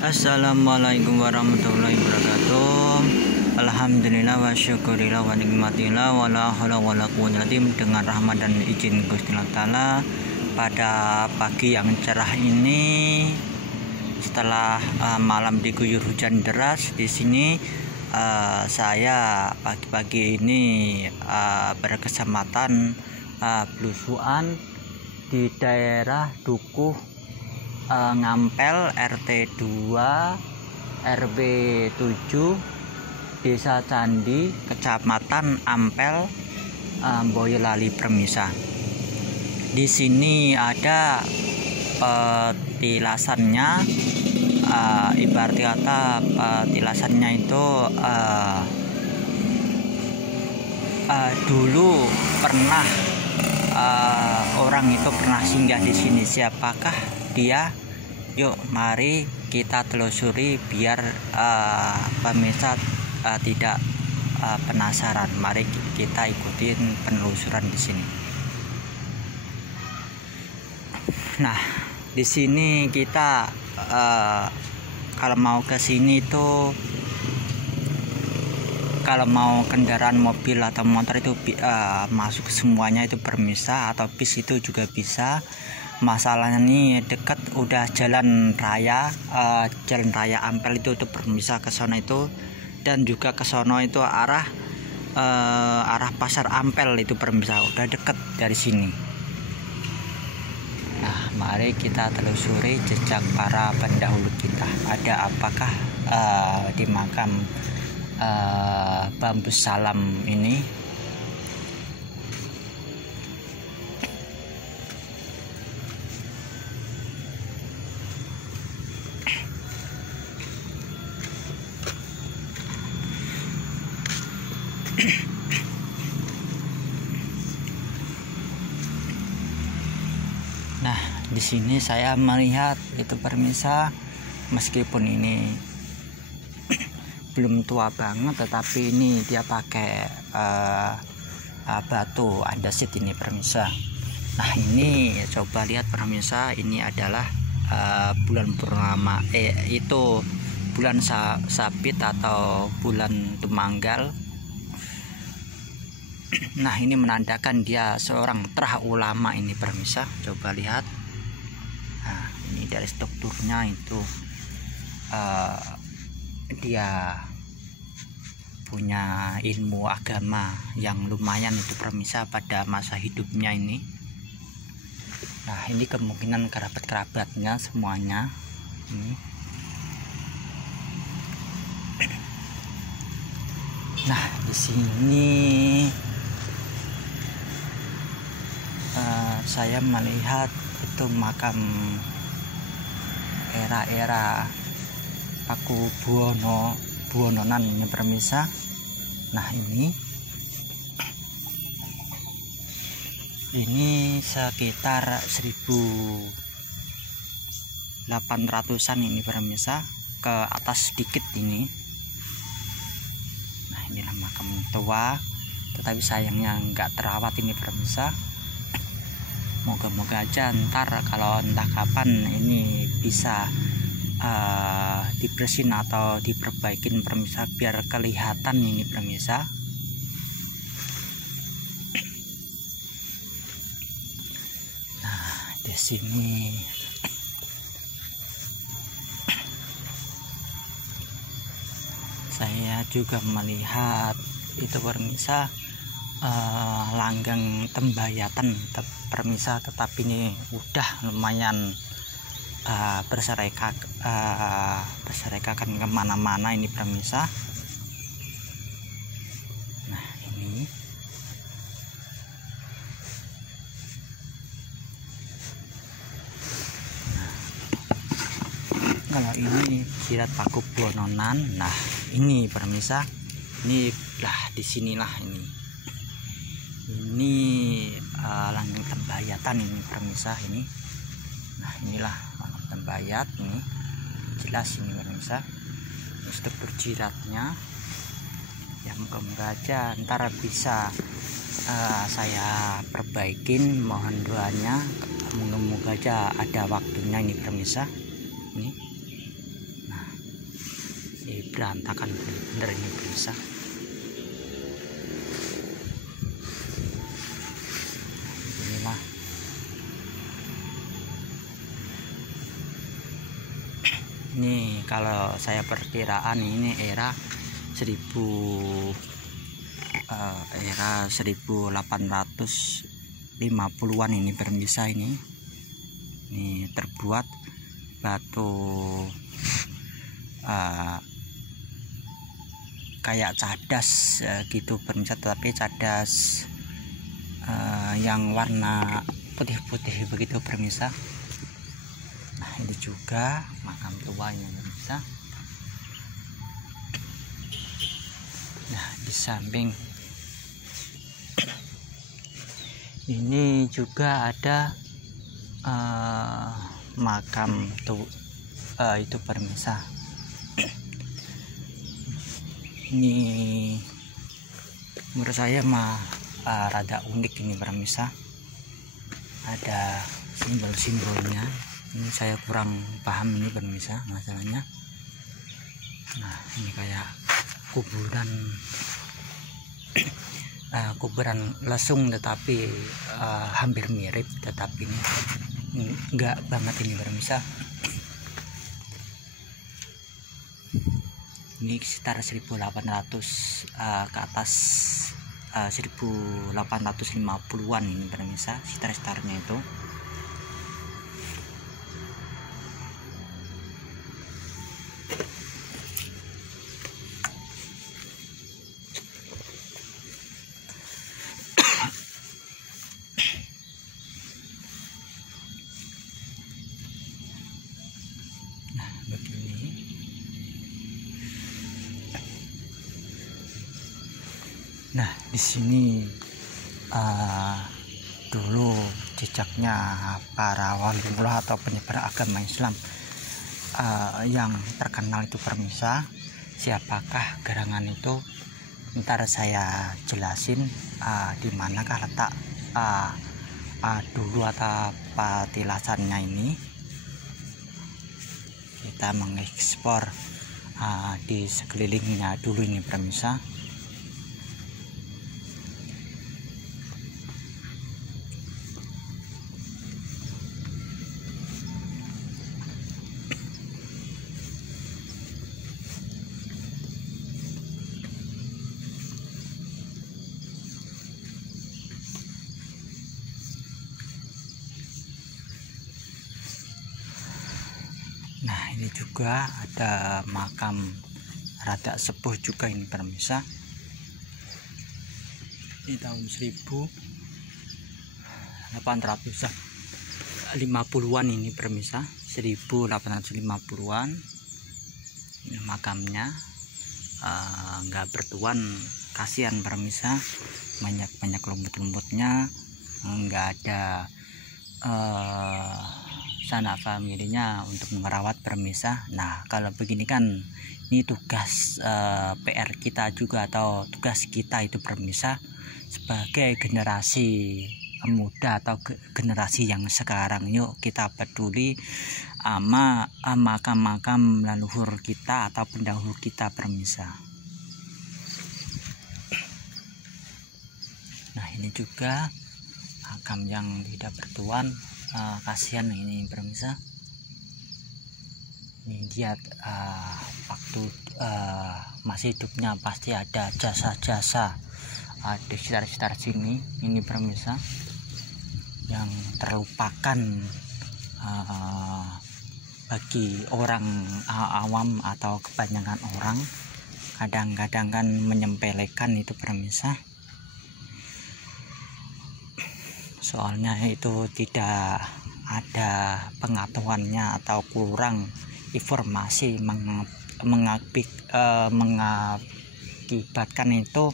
Assalamualaikum warahmatullahi wabarakatuh. Alhamdulillah wa syukurillah wa nikmatillah wa la haula wa la quwwata dengan rahmat dan izin Gusti Allah Ta'ala. Pada pagi yang cerah ini, setelah malam diguyur hujan deras di sini, saya pagi-pagi ini berkesempatan belusuan di daerah Dukuh Ngampel RT 2 RW 7 Desa Candi, Kecamatan Ampel, Boyolali Permisa. Di sini ada petilasannya, ibarat kata petilasannya itu dulu pernah orang itu pernah singgah di sini. Siapakah dia? Yuk mari kita telusuri biar pemirsa tidak penasaran. Mari kita ikutin penelusuran di sini. Nah, di sini kita kalau mau ke sini itu, kalau mau kendaraan mobil atau motor itu masuk semuanya itu permisa, atau bis itu juga bisa. Masalahnya ini dekat udah jalan raya Ampel itu permisa ke sana itu, dan juga ke sono itu arah pasar Ampel itu permisa, udah deket dari sini. Nah, mari kita telusuri jejak para pendahulu kita. Ada apakah di makam Bambu Salam ini? Nah, di sini saya melihat itu permisa, meskipun ini belum tua banget, tetapi ini dia pakai batu andesit ini permisa. Nah, ini coba lihat permisa, ini adalah bulan purnama, itu bulan Sabit atau bulan Tumanggal. Nah, ini menandakan dia seorang terah ulama ini permisa. Coba lihat. Nah, ini dari strukturnya itu dia punya ilmu agama yang lumayan itu permisa pada masa hidupnya ini. Nah, ini kemungkinan kerabat-kerabatnya semuanya ini. Nah, di sini saya melihat itu makam era Paku Buwononan ini permisa. Nah, ini sekitar 1800-an ini permisa, ke atas sedikit ini. Nah, inilah makam tua, tetapi sayangnya nggak terawat ini permisa. Moga-moga aja ntar kalau entah kapan ini bisa dibersihin atau diperbaikin permisa, biar kelihatan ini permisa. Nah, di sini saya juga melihat itu permisa langgeng tembayatan permisa, tetapi ini udah lumayan berserakan kemana-mana ini permisa. Nah, ini kalau ini jirat Paku Buwononan. Nah, ini permisa, ini lah disinilah ini langgeng tembayatan ini permisa ini. Nah, inilah langgeng tembayat ini, jelas ini permisa struktur jiratnya. Ya, moga-moga aja ntar bisa saya perbaikin, mohon doanya. Moga-moga aja ada waktunya ini permisa ini. Nah, berantakan bener ini bisa. Inilah ini kalau saya perkiraan ini era 1850-an ini pemirsa. Ini terbuat batu kayak cadas gitu pemirsa, tapi cadas yang warna putih-putih begitu pemirsa. Nah ini juga makam tuanya pemirsa. Nah di samping ini juga ada makam itu pemirsa. Ini menurut saya rada unik ini pemirsa, ada simbol-simbolnya. Ini saya kurang paham ini pemirsa masalahnya. Nah ini kayak kuburan lesung, tetapi hampir mirip, tetapi ini enggak banget ini pemirsa. Ini sekitar 1800 ke atas, 1850-an ini pemirsa, sekitar-sekitarnya itu. Nah begini. Nah di sini dulu jejaknya para wali mullah atau penyebar agama Islam yang terkenal itu pemirsa. Siapakah gerangan itu? Ntar saya jelasin di manakah letak dulu atau patilasannya ini. Kita mengekspor di sekelilingnya dulu ini pemirsa. Nah ini juga ada makam rada sepuh juga ini pemirsa. Ini tahun 1850-an ini pemirsa, 1850-an. Ini makamnya nggak bertuan, kasihan pemirsa, banyak lumut-lumutnya, nggak ada sanak familinya untuk merawat pemirsa. Nah kalau begini kan ini tugas PR kita juga, atau tugas kita itu pemirsa sebagai generasi muda atau generasi yang sekarang. Yuk kita peduli sama makam-makam leluhur kita atau pendahulu kita pemirsa. Nah ini juga makam yang tidak bertuan, kasihan ini pemirsa. Ini dia waktu masih hidupnya pasti ada jasa-jasa di sekitar sini ini pemirsa, yang terlupakan bagi orang awam atau kebanyakan orang. Kadang-kadang kan menyempelekan itu pemirsa, soalnya itu tidak ada pengetahuannya atau kurang informasi mengakibatkan itu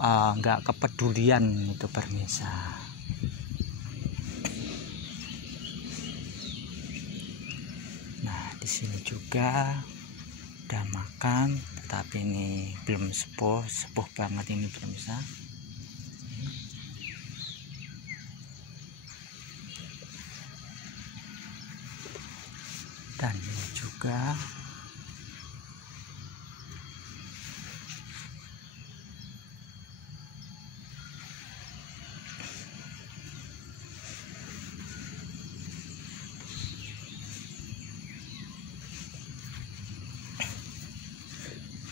enggak kepedulian itu pemirsa. Nah di sini juga ada makam, tetapi ini belum sepuh banget ini pemirsa. Dan ini juga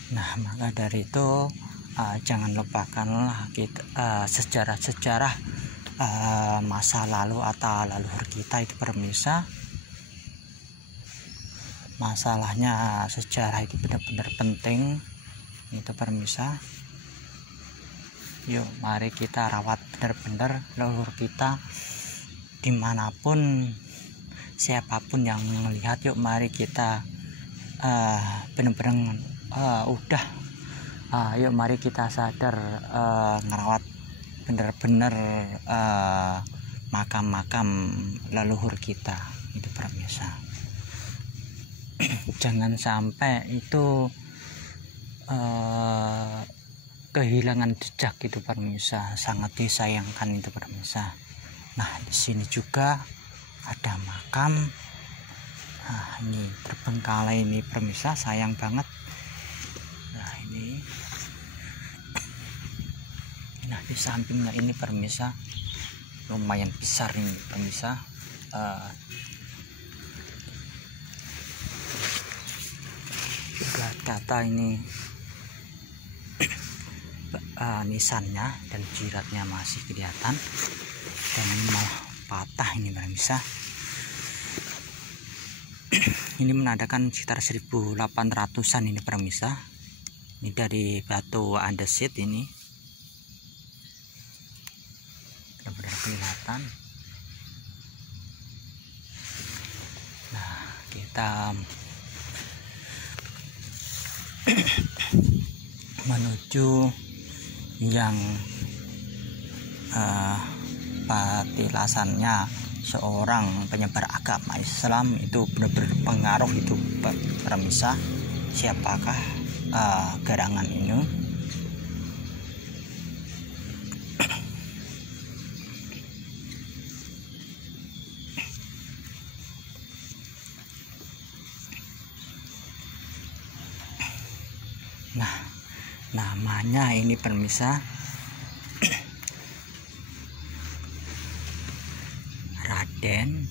Nah, maka dari itu jangan lupakanlah kita sejarah-sejarah masa lalu atau leluhur kita itu pemirsa. Masalahnya sejarah itu benar-benar penting itu pemirsa. Yuk mari kita rawat benar-benar leluhur kita dimanapun, siapapun yang melihat. Yuk mari kita benar-benar yuk mari kita sadar ngerawat benar-benar makam-makam leluhur kita itu pemirsa. Jangan sampai itu kehilangan jejak itu pemirsa, sangat disayangkan itu pemirsa. Nah, di sini juga ada makam. Nah, ini terbengkalai ini pemirsa, sayang banget. Nah, ini. Nah, di sampingnya ini pemirsa lumayan besar ini pemirsa. Juga data ini nisannya dan jiratnya masih kelihatan, dan ini malah patah ini pemirsa. Ini menandakan sekitar 1800-an ini pemirsa. Ini dari batu andesit ini benar-benar kelihatan. Nah, kita menuju yang patilasannya seorang penyebar agama Islam itu benar-benar pengaruh itu pemirsa. Siapakah gerangan ini? Nah, namanya ini pemirsa Raden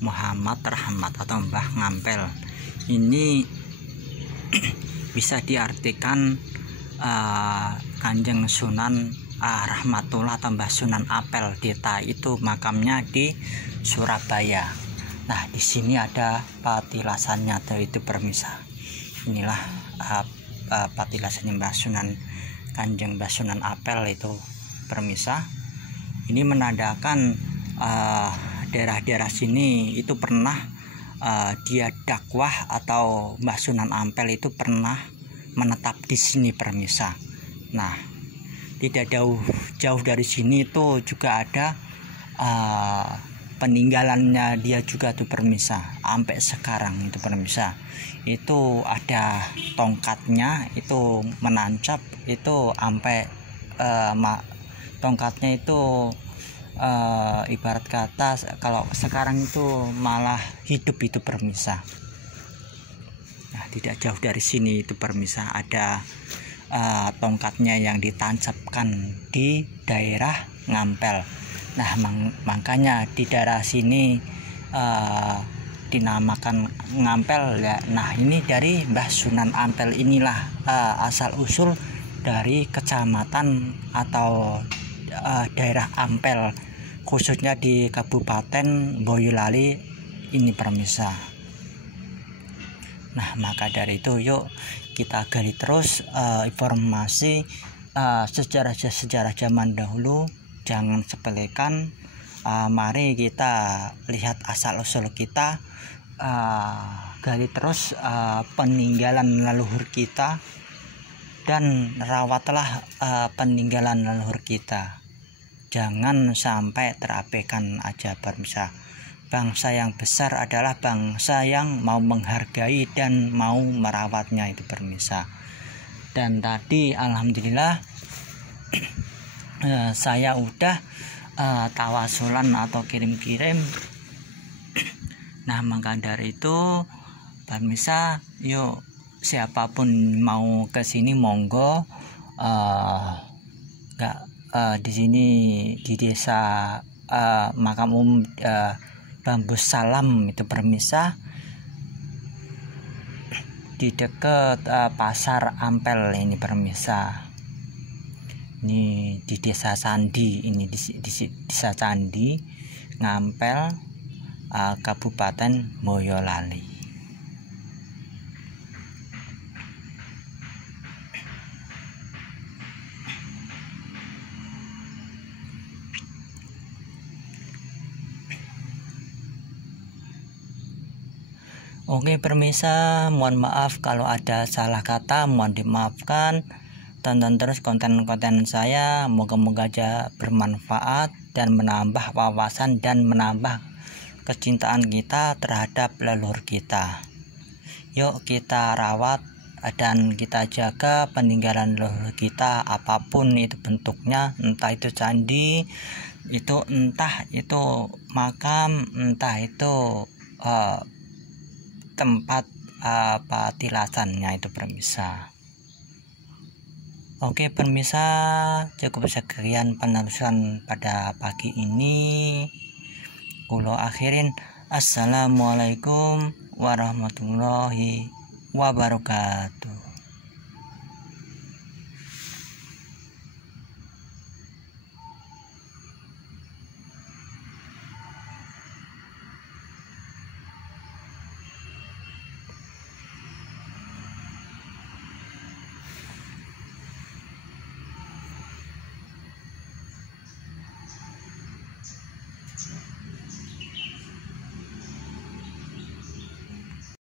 Muhammad Rahmat atau Mbah Ngampel. Ini bisa diartikan Kanjeng Sunan Rahmatullah atau Mbah Sunan Apel. Deta itu makamnya di Surabaya. Nah, di sini ada patilasannya itu pemirsa. Inilah patilasannya Mbah Sunan, Kanjeng Mbah Sunan Apel itu pemirsa. Ini menandakan daerah-daerah sini itu pernah dia dakwah atau Mbah Sunan Ampel itu pernah menetap di sini pemirsa. Nah, tidak jauh dari sini itu juga ada peninggalannya dia juga tuh pemirsa, sampai sekarang itu pemirsa. Itu ada tongkatnya itu menancap itu sampai tongkatnya itu ibarat kata kalau sekarang itu malah hidup itu pemirsa. Nah, tidak jauh dari sini itu pemirsa ada tongkatnya yang ditancapkan di daerah Ngampel. Nah, makanya di daerah sini dinamakan Ngampel ya. Nah, ini dari Mbah Sunan Ampel inilah asal usul dari kecamatan atau daerah Ampel, khususnya di Kabupaten Boyolali ini pemirsa. Nah, maka dari itu yuk kita gali terus informasi sejarah zaman dahulu, jangan sepelekan. Mari kita lihat asal usul kita, gali terus peninggalan leluhur kita, dan rawatlah peninggalan leluhur kita. Jangan sampai terabaikan aja pemirsa. Bangsa yang besar adalah bangsa yang mau menghargai dan mau merawatnya itu pemirsa. Dan tadi alhamdulillah saya udah tawasulan atau kirim-kirim. Nah, maka dari itu pemirsa, yuk siapapun mau ke sini monggo. Di sini di desa makam umum Bambu Salam itu pemirsa. di dekat pasar Ampel ini permisa. Ini di Desa Candi, ini di Desa Candi Ngampel, Kabupaten Boyolali. Oke permisa, mohon maaf kalau ada salah kata, mohon dimaafkan. Tonton terus konten-konten saya, moga-moga aja bermanfaat dan menambah wawasan dan menambah kecintaan kita terhadap leluhur kita. Yuk kita rawat dan kita jaga peninggalan leluhur kita, apapun itu bentuknya, entah itu candi, entah itu makam, entah itu tempat tilasannya itu permisa. Oke permisa, cukup sekian penerusan pada pagi ini. Kulo akhirin, assalamualaikum warahmatullahi wabarakatuh.